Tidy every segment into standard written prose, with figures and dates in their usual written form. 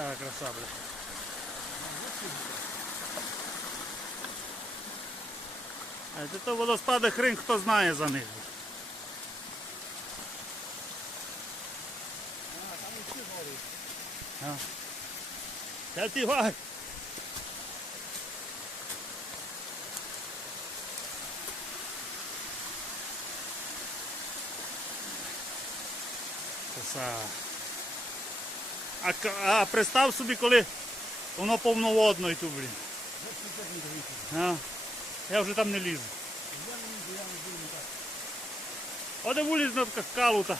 А, краса, бля. А це водоспади Хрин, хто знає за них. Там і всі гори. Та ти вай! Краса. А представ собі, коли воно повноводно і тут, блін. Я вже там не лізу. Я не буду так. Оде вуліз на така калута.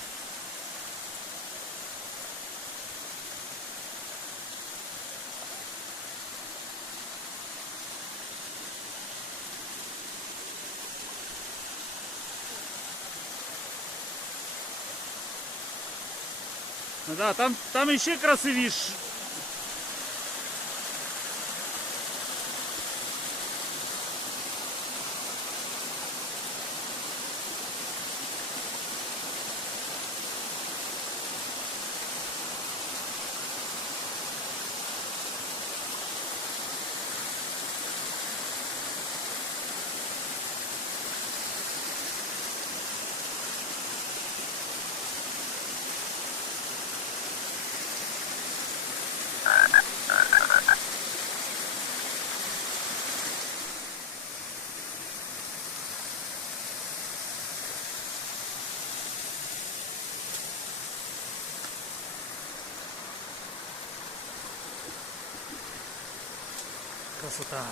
Ну да, там іще красивіше. Красота.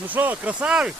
Ну що, красавець?